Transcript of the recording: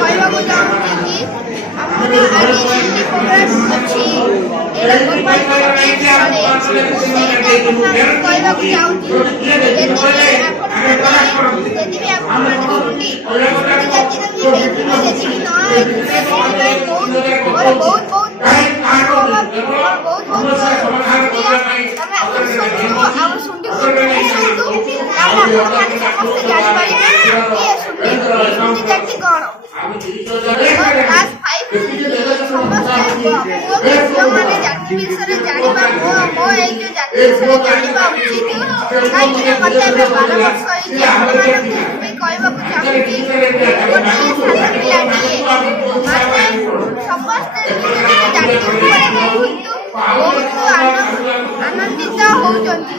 କହିବାକୁ ଚାହୁଁଛି କି ଆମର ଆଜି ଯେମିତି ପ୍ରୋଗ୍ରାମ ଅଛି ଏଇଟା କହିବାକୁ ଚାହୁଁଛି ଯଦି ବି ଆପଣମାନେ ଶୁଣି ଜାତିର ବି ହେଇଥିବେ ଯଦି ବି ନ ହେଇଥିବେ ମୋର ବହୁତ ଆନନ୍ଦିତ ହଉଛନ୍ତି।